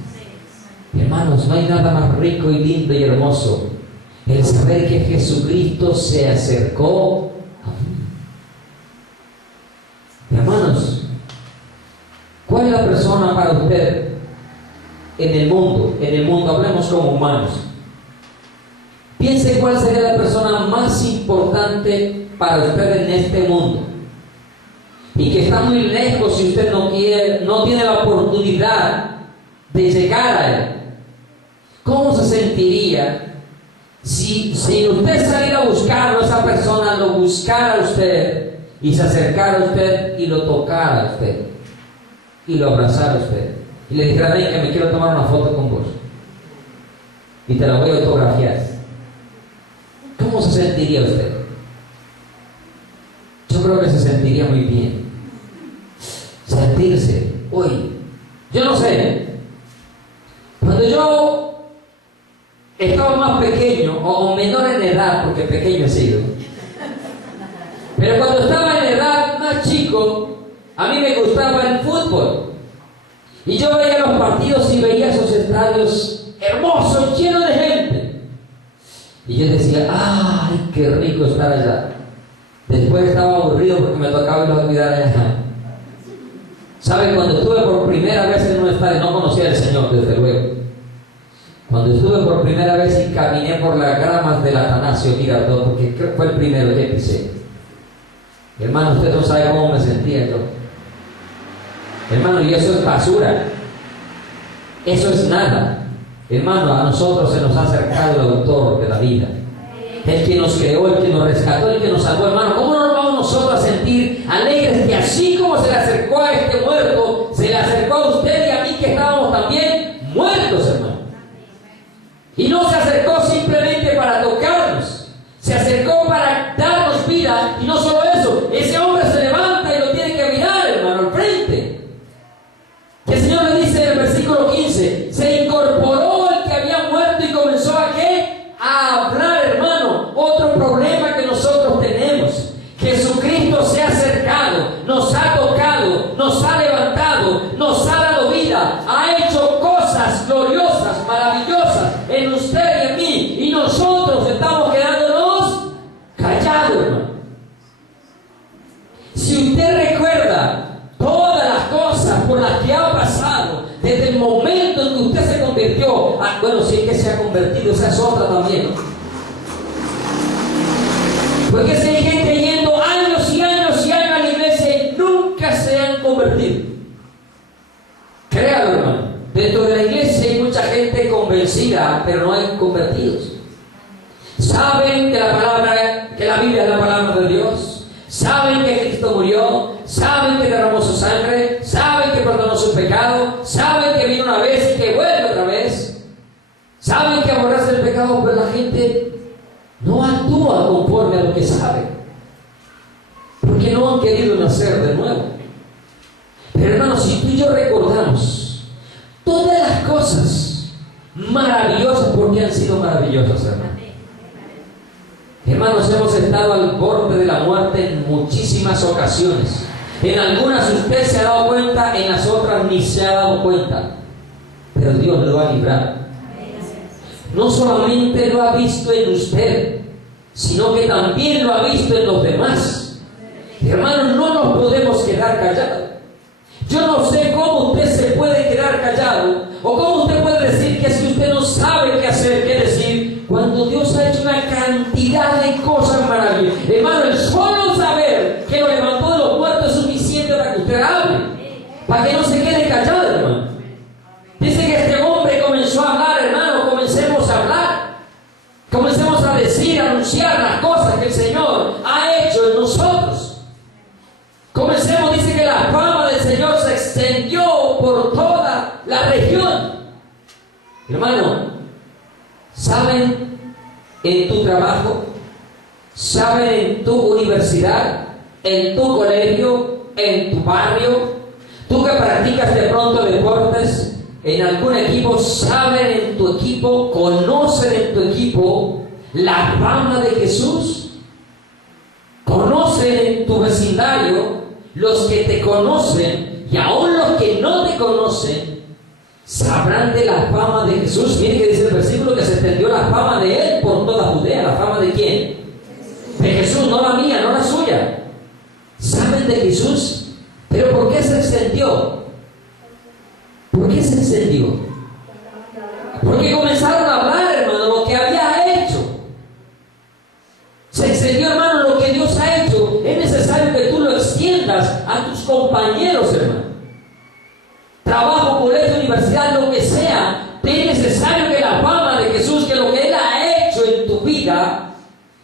Hermanos, no hay nada más rico y lindo y hermoso el saber que Jesucristo se acercó a mí. Hermanos, ¿cuál es la persona para usted en el mundo? En el mundo, hablemos como humanos. Piense cuál sería la persona más importante para usted en este mundo y que está muy lejos si usted no tiene la oportunidad de llegar a Él. ¿Cómo se sentiría si usted saliera a buscarlo, esa persona lo buscara a usted y se acercara a usted y lo tocara a usted y lo abrazara a usted y le dijera: ven, que me quiero tomar una foto con vos y te la voy a autografiar? ¿Cómo se sentiría usted? Yo creo que se sentiría muy bien. Sentirse, yo no sé, cuando yo estaba más pequeño o menor en edad, porque pequeño he sido, pero cuando estaba en edad más chico, a mí me gustaba el fútbol y yo veía los partidos y veía esos estadios hermosos, llenos de gente. Y yo decía: ¡ay, qué rico estar allá! Después estaba aburrido porque me tocaba irlos a cuidar allá. ¿Saben? Cuando estuve por primera vez en un estadio, no conocía al Señor, desde luego. Cuando estuve por primera vez y caminé por las gramas del Atanasio Girardot, porque creo que fue el primero que pisé. Hermano, usted no sabe cómo me sentía yo. Hermano, y eso es basura. Eso es nada. Hermano, a nosotros se nos ha acercado el autor de la vida, el que nos creó, el que nos rescató, el que nos salvó. Hermano, ¿cómo no nos vamos nosotros a sentir alegres que así como se le acercó a este muerto, se le acercó a usted y a mí, que estábamos también muertos, hermano? Y no se acercó simplemente para tocarnos, se acercó para darnos vida. Y no solo eso, ese hombre se levanta y lo tiene que mirar, hermano, al frente. Que el Señor le dice en el versículo 15: se incorporó el que había muerto y comenzó a ¿qué? A hablar, hermano. Otro problema que nosotros tenemos: Jesucristo se ha acercado, nos ha tocado, nos ha levantado, nos ha dado vida, ha hecho cosas gloriosas, maravillosas en usted y en mí, y nosotros estamos quedándonos callados, hermano. Si usted recuerda todas las cosas por las que ha pasado desde el momento en que usted se convirtió, bueno, si es que se ha convertido, esa es otra también, ¿no? Porque si hay gente yendo años y años y años a la iglesia y nunca se han convertido. Créalo, hermano. Dentro de la iglesia hay mucha gente convencida, pero no hay convertidos. Saben que la Biblia es la palabra de Dios. Saben que Cristo murió. Saben que derramó su sangre. Saben que perdonó su pecado. Saben que vino una vez y que vuelve otra vez. Saben que aborrece el pecado, pero la gente no actúa conforme a lo que sabe. ¿Por maravillosas, hermanos. Hermanos, hemos estado al borde de la muerte en muchísimas ocasiones. En algunas usted se ha dado cuenta, en las otras ni se ha dado cuenta. Pero Dios lo ha librado. No solamente lo ha visto en usted, sino que también lo ha visto en los demás. Hermanos, no nos podemos quedar callados. Yo no sé cómo usted se puede quedar callado, o cómo usted puede decir que si usted no sabe qué hacer, qué decir, cuando Dios ha hecho una cantidad de cosas maravillosas. Hermano, el solo saber que lo levantó de los muertos es suficiente para que usted hable, para que no se quede callado, hermano. Dice que este hombre comenzó a hablar, hermano. Comencemos a hablar, comencemos a decir, a anunciar las cosas que el Señor ha hecho en nosotros. Comencemos, dice que la fama del Señor se extendió por toda la región. Hermano, ¿saben en tu trabajo? ¿Saben en tu universidad? ¿En tu colegio? ¿En tu barrio? Tú que practicas de pronto deportes, en algún equipo, ¿saben en tu equipo, conocen en tu equipo la fama de Jesús? ¿Conocen en tu vecindario? Los que te conocen y aún los que no te conocen sabrán de la fama de Jesús. Miren que dice el versículo que se extendió la fama de Él por toda Judea. ¿La fama de quién? De Jesús, no la mía, no la suya. ¿Saben de Jesús? ¿Pero por qué se extendió? ¿Por qué se extendió? Porque comenzaron a hablar, hermano, lo que había hecho. Se extendió, hermano, lo que Dios ha hecho. Es necesario que tú lo extiendas a tus compañeros, hermano. Trabajo, colegio, universidad, lo que sea. Es necesario que la fama de Jesús, que lo que Él ha hecho en tu vida,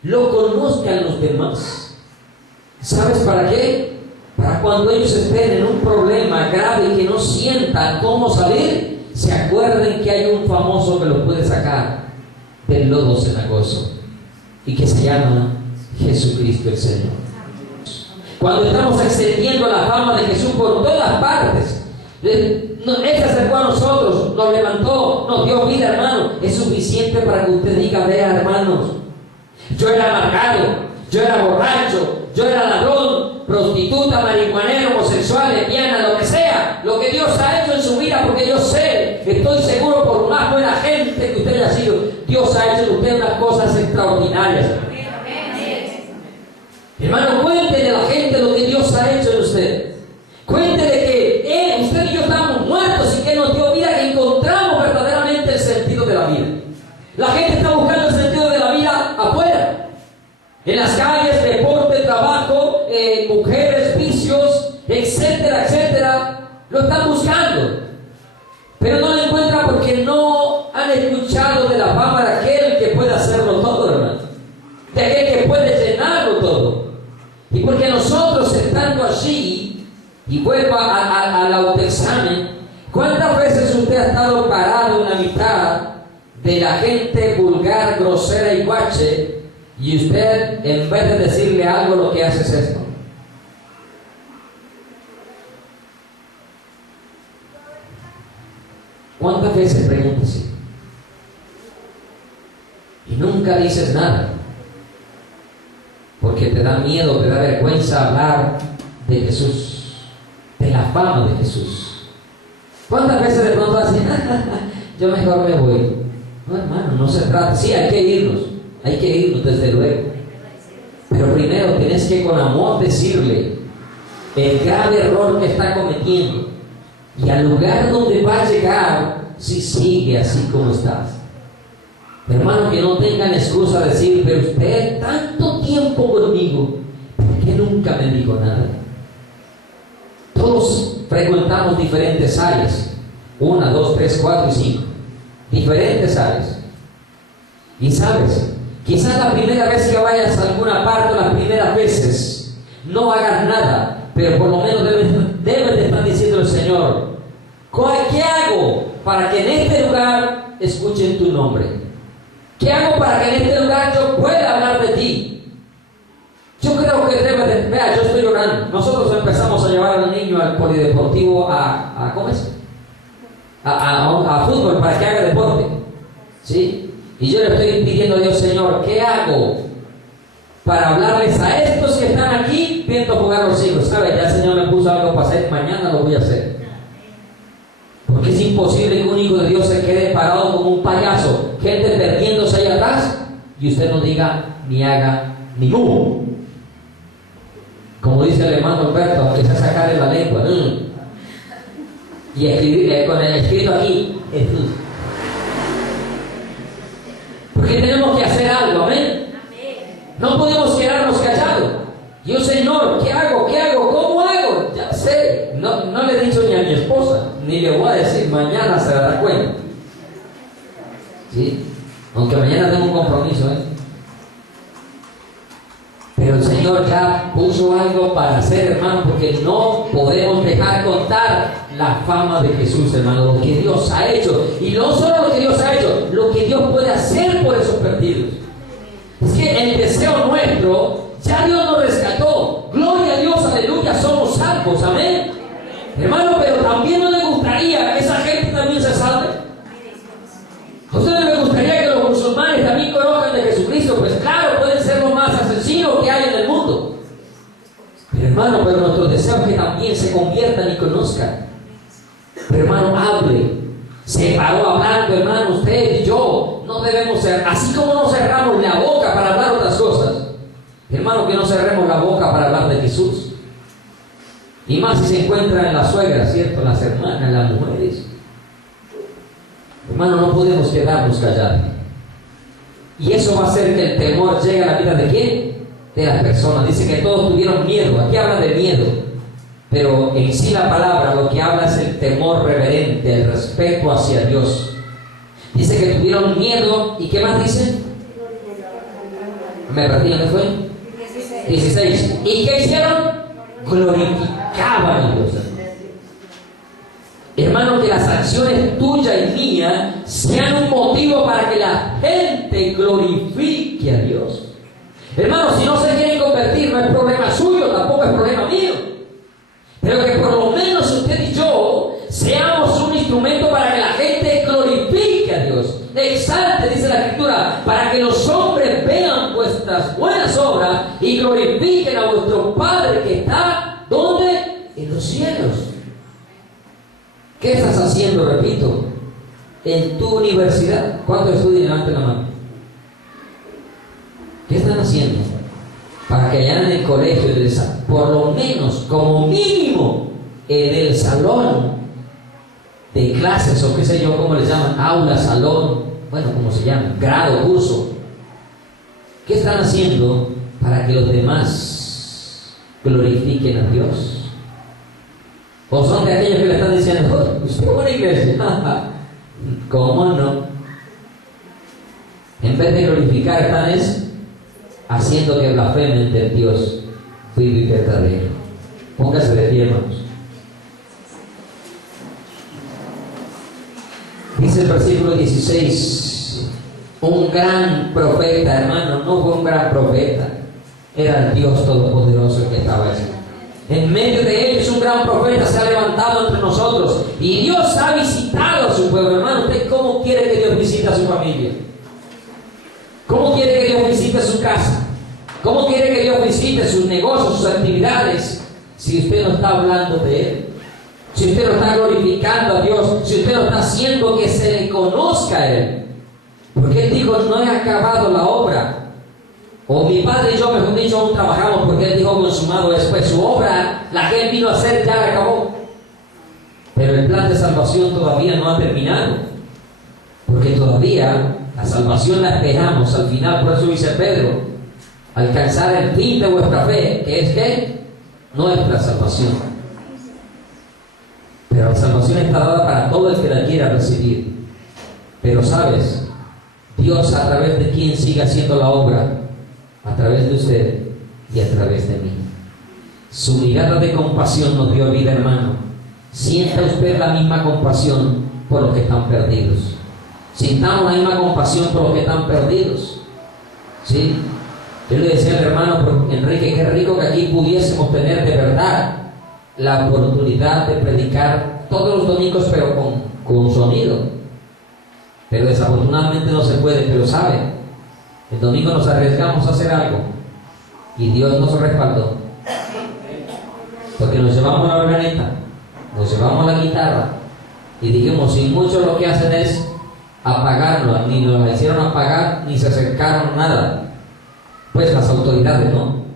lo conozcan los demás. ¿Sabes para qué? Para cuando ellos estén en un problema grave y que no sientan cómo salir, se acuerden que hay un famoso que los puede sacar del lodo cenagoso y que se llama Jesucristo el Señor. Cuando estamos extendiendo la fama de Jesús por todas partes, Él se acercó a nosotros, nos levantó, nos dio vida, hermano. Es suficiente para que usted diga: vea, hermanos, yo era amargado, yo era borracho, yo era ladrón, prostituta, marihuanero, homosexual, lesbiana, lo que sea, lo que Dios ha hecho en su vida, porque yo sé, estoy seguro, por más buena gente que usted haya sido, Dios ha hecho en usted unas cosas extraordinarias. Hermano, cuéntele a la gente lo que Dios ha hecho en usted. Cuéntele que usted y yo estamos muertos y que nos dio vida, que encontramos verdaderamente el sentido de la vida. La gente está buscando el sentido de la vida afuera, en las calles, deporte, trabajo, mujeres, vicios, etcétera, etcétera. Lo están buscando, pero no lo encuentran porque no han escuchado de la fama de aquel que puede hacerlo todo, hermano, de aquel que puede llenarlo todo. Y porque nosotros, estando allí, y vuelvo al autoexamen, ¿cuántas veces usted ha estado parado en la mitad de la gente vulgar, grosera y guache, y usted, en vez de decirle algo, lo que hace es esto? ¿Cuántas veces? Pregúntese. Y nunca dices nada, porque te da miedo, te da vergüenza hablar de Jesús, de la fama de Jesús. ¿Cuántas veces de pronto hacen, yo mejor me voy? No, hermano, no se trata. Sí, hay que irnos desde luego, pero primero tienes que con amor decirle el grave error que está cometiendo y al lugar donde va a llegar si sigue así como estás. Hermano, que no tengan excusa de decir: pero usted tanto tiempo conmigo, ¿por qué nunca me dijo nada? Todos frecuentamos diferentes áreas, 1, 2, 3, 4 y 5, diferentes áreas. Y sabes, quizás la primera vez que vayas a alguna parte, las primeras veces, no hagas nada, pero por lo menos debes de estar diciendo al Señor: ¿qué hago para que en este lugar escuchen tu nombre? ¿Qué hago para que en este lugar yo pueda hablar de ti? Yo creo que debes de... Vea, yo estoy orando. Nosotros empezamos a llevar al niño al polideportivo ¿cómo es? A fútbol, para que haga deporte, ¿sí? Y yo le estoy pidiendo a Dios, Señor, ¿qué hago para hablarles a estos que están aquí viendo jugar los hijos? ¿Sabe? Ya el Señor me puso algo para hacer, mañana lo voy a hacer. Porque es imposible que un hijo de Dios se quede parado como un payaso, gente perdiéndose ahí atrás, y usted no diga ni haga ni mu. Como dice el hermano Alberto, aunque sea sacarle la lengua. Y escribir con el escrito aquí, porque tenemos que hacer algo, amén. No podemos quedarnos callados. Yo, Señor, ¿qué hago? ¿Qué hago? ¿Cómo hago? Ya sé. No le he dicho ni a mi esposa, ni le voy a decir, mañana se dará cuenta. ¿Sí? Aunque mañana tengo un compromiso, Pero el Señor ya puso algo para hacer, hermano, porque no podemos dejar contar la fama de Jesús, hermano, lo que Dios ha hecho. Y no solo lo que Dios ha hecho, lo que Dios puede hacer por esos perdidos. Es que el deseo nuestro, ya Dios nos rescató. Gloria a Dios, aleluya, somos salvos, amén. Hermano, pero también no le gustaría que esa gente también se salve. ¿A usted no le gustaría que los musulmanes también conozcan de Jesucristo? Pues claro, pueden ser los más asesinos que hay en el mundo. Pero hermano, pero nuestro deseo es que también se conviertan y conozcan. Pero hermano, hable. Se paró hablando, hermano, usted y yo. No debemos ser, así como no cerramos la boca para hablar otras cosas, hermano, que no cerremos la boca para hablar de Jesús. Y más si se encuentra en la suegra, ¿cierto? Las hermanas, las mujeres. Hermano, no podemos quedarnos callados. Y eso va a hacer que el temor llegue a la vida de ¿quién? De las personas. Dice que todos tuvieron miedo. Aquí habla de miedo. Pero en sí la palabra lo que habla es el temor reverente, el respeto hacia Dios. Dice que tuvieron miedo. ¿Y qué más dice? ¿Me perdí? ¿Dónde fue? 16. ¿Y qué hicieron? Glorificaban a Dios. Hermano, que las acciones tuyas y mías sean un motivo para que la gente glorifique a Dios. Hermano, si no se quieren convertir, no es problema suyo, tampoco es problema mío. Pero que por lo menos usted y yo seamos un instrumento para que la gente glorifique a Dios. Exalte, dice la Escritura, para que los hombres vean vuestras buenas obras y glorifiquen a vuestro Padre que está, ¿dónde? En los cielos. ¿Qué estás haciendo, repito, en tu universidad? ¿Cuántos estudian? Levanten la mano. ¿Qué están haciendo? Para que allá en el colegio, por lo menos, como mínimo, en el salón de clases, o qué sé yo, cómo les llaman, aula, salón, bueno, como se llama, grado, curso. ¿Qué están haciendo para que los demás glorifiquen a Dios? ¿O son de aquellos que le están diciendo, oh, usted es una iglesia? ¿Cómo no? En vez de glorificar, están haciendo que blasfemen del Dios vivo y verdadero. Póngase de pie, hermanos. Dice el versículo 16, un gran profeta, hermano, no fue un gran profeta, era el Dios Todopoderoso el que estaba allí. En medio de ellos un gran profeta se ha levantado entre nosotros y Dios ha visitado a su pueblo. Hermano, ¿usted cómo quiere que Dios visite a su familia? ¿Cómo quiere que Dios visite su casa? ¿Cómo quiere que Dios visite sus negocios, sus actividades? Si usted no está hablando de Él, si usted no está glorificando a Dios, si usted no está haciendo que se le conozca a Él. Porque Él dijo, no he acabado la obra. O mi padre y yo, mejor dicho, aún trabajamos, porque Él dijo consumado es, pues su obra, la que Él vino a hacer, ya la acabó. Pero el plan de salvación todavía no ha terminado. Porque todavía la salvación la esperamos al final. Por eso dice Pedro, alcanzar el fin de vuestra fe, que es ¿qué? Nuestra salvación. Pero la salvación está dada para todo el que la quiera recibir. Pero sabes, Dios a través de quien sigue haciendo la obra, a través de usted y a través de mí. Su mirada de compasión nos dio vida, hermano. Sienta usted la misma compasión por los que están perdidos. Sintamos la misma compasión por los que están perdidos. ¿Sí? Yo le decía al hermano Enrique, qué rico que aquí pudiésemos tener de verdad la oportunidad de predicar todos los domingos, pero con sonido. Pero desafortunadamente no se puede. Pero sabe, el domingo nos arriesgamos a hacer algo y Dios nos respaldó, porque nos llevamos la organeta, nos llevamos la guitarra y dijimos, sin mucho lo que hacen es apagarlo, ni nos la hicieron apagar ni se acercaron nada, pues las autoridades no.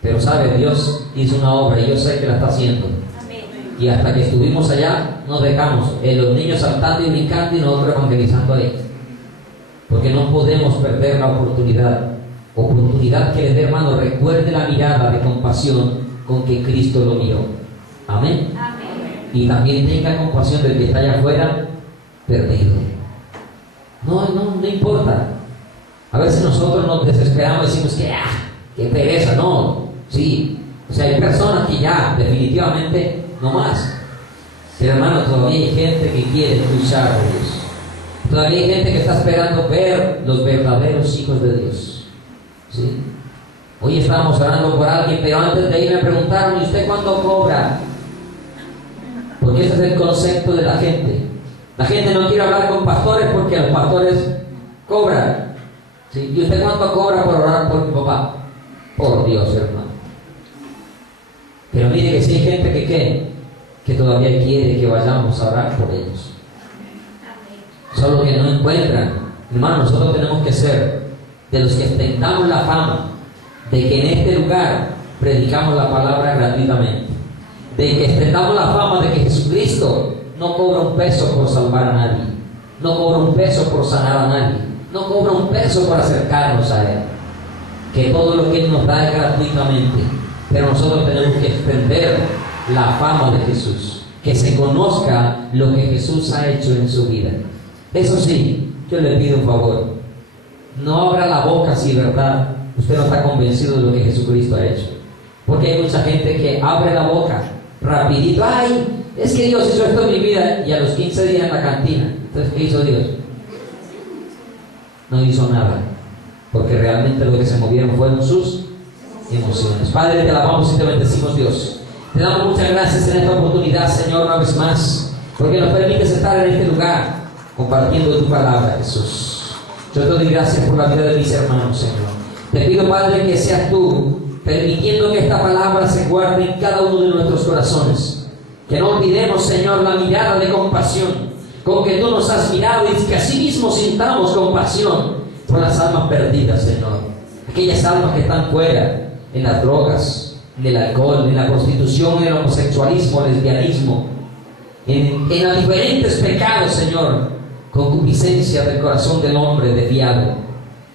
Pero sabe, Dios hizo una obra y yo sé que la está haciendo. Y hasta que estuvimos allá nos dejamos, los niños saltando y brincando y nosotros evangelizando ahí, porque no podemos perder la oportunidad que le dé, hermano. Recuerde la mirada de compasión con que Cristo lo miró. Amén. Amén. Y también tenga compasión del que está allá afuera perdido. No importa. A veces nosotros nos desesperamos y decimos que pereza. No, sí, o sea, hay personas que ya definitivamente no más. Pero hermano, todavía hay gente que quiere escuchar a Dios. Todavía hay gente que está esperando ver los verdaderos hijos de Dios. ¿Sí? Hoy estábamos orando por alguien, pero antes de ir me preguntaron, ¿y usted cuándo cobra? Porque ese es el concepto de la gente. La gente no quiere hablar con pastores porque los pastores cobran. ¿Sí? ¿Y usted cuánto cobra por orar por mi papá? Por Dios, hermano. Pero mire que si hay gente que todavía quiere que vayamos a orar por ellos, solo que no encuentran. Hermano, nosotros tenemos que ser de los que ostentamos la fama de que en este lugar predicamos la palabra gratuitamente, de que ostentamos la fama de que Jesucristo no cobra un peso por salvar a nadie, no cobra un peso por sanar a nadie, no cobra un peso por acercarnos a Él, que todo lo que Él nos da es gratuitamente. Pero nosotros tenemos que extender la fama de Jesús, que se conozca lo que Jesús ha hecho en su vida. Eso sí, yo le pido un favor, no abra la boca si verdad usted no está convencido de lo que Jesucristo ha hecho, porque hay mucha gente que abre la boca rapidito, ay, es que Dios hizo esto en mi vida, y a los 15 días en la cantina. Entonces, ¿qué hizo Dios? No hizo nada, porque realmente lo que se movieron fueron sus emociones. Padre, te alabamos y te bendecimos, Dios. Te damos muchas gracias en esta oportunidad, Señor, una vez más, porque nos permites estar en este lugar compartiendo tu palabra, Jesús. Yo te doy gracias por la vida de mis hermanos, Señor. Te pido, Padre, que seas tú permitiendo que esta palabra se guarde en cada uno de nuestros corazones. Que no olvidemos, Señor, la mirada de compasión con que tú nos has mirado, y que así mismo sintamos compasión por las almas perdidas, Señor. Aquellas almas que están fuera, en las drogas, en el alcohol, en la prostitución, en el homosexualismo, el lesbianismo, en los diferentes pecados, Señor, concupiscencia del corazón del hombre desviado,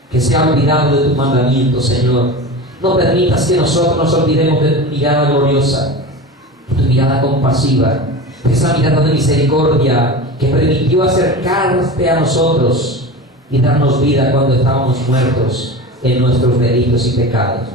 que se ha olvidado de tu mandamiento, Señor. No permitas que nosotros nos olvidemos de tu mirada gloriosa, de tu mirada compasiva, de esa mirada de misericordia que permitió acercarte a nosotros y darnos vida cuando estábamos muertos en nuestros delitos y pecados.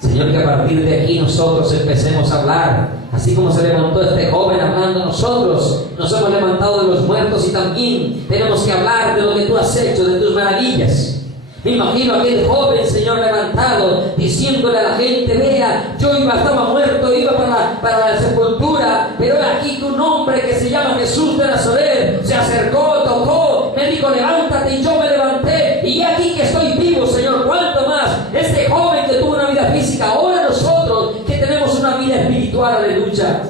Señor, que a partir de aquí nosotros empecemos a hablar, así como se levantó este joven hablando, nosotros nos hemos levantado de los muertos y también tenemos que hablar de lo que tú has hecho, de tus maravillas. Me imagino a aquel joven, Señor, levantado, diciéndole a la gente, vea, yo estaba muerto, iba para la sepultura, pero aquí que un hombre que se llama Jesús de Nazaret se acercó, tocó, me dijo, levántate, y yo me levanté, y aquí que estoy vivo, Señor. ¿Cuánto más este joven que tuvo una vida física? Ahora nosotros que tenemos una vida espiritual, aleluya,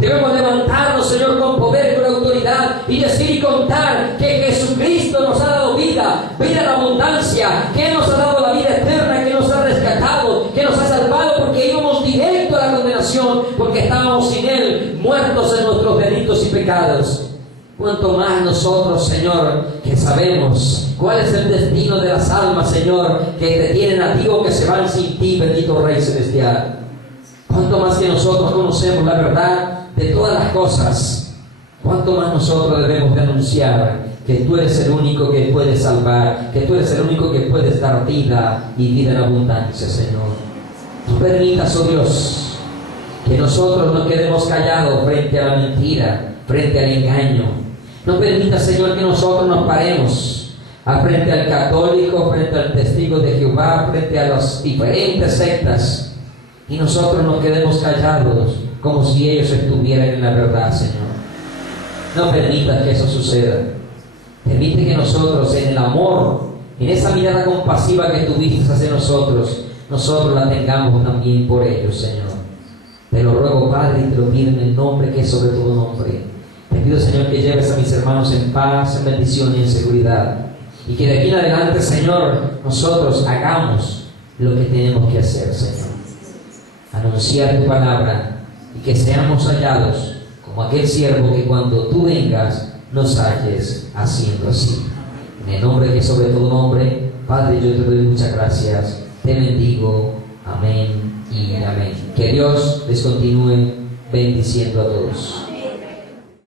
debemos levantarnos, Señor, con poder, con autoridad, y decir y contar que Jesucristo nos ha dado vida en abundancia, que Él nos ha dado la vida eterna, que nos ha rescatado, que nos ha salvado, porque íbamos directo a la condenación, porque estábamos sin Él, muertos en nuestros delitos y pecados. Cuanto más nosotros, Señor, que sabemos cuál es el destino de las almas, Señor, que te tienen a ti o que se van sin ti, bendito Rey Celestial. Cuanto más que nosotros conocemos la verdad de todas las cosas, cuánto más nosotros debemos de anunciar que tú eres el único que puedes salvar, que tú eres el único que puedes dar vida y vida en abundancia, Señor. Tú permitas, oh Dios, que nosotros no quedemos callados frente a la mentira, frente al engaño. No permitas, Señor, que nosotros nos paremos frente al católico, frente al testigo de Jehová, frente a las diferentes sectas, y nosotros nos quedemos callados como si ellos estuvieran en la verdad, Señor. No permitas que eso suceda. Permite que nosotros, en el amor, en esa mirada compasiva que tuviste hacia nosotros la tengamos también por ellos, Señor. Te lo ruego, Padre, y te lo pido en el nombre que es sobre todo nombre. Te pido, Señor, que lleves a mis hermanos en paz, en bendición y en seguridad. Y que de aquí en adelante, Señor, nosotros hagamos lo que tenemos que hacer, Señor. Anunciar tu palabra y que seamos hallados como aquel siervo que cuando tú vengas nos halles haciendo así. En el nombre que es sobre todo nombre, Padre, yo te doy muchas gracias. Te bendigo. Amén y amén. Que Dios les continúe bendiciendo a todos.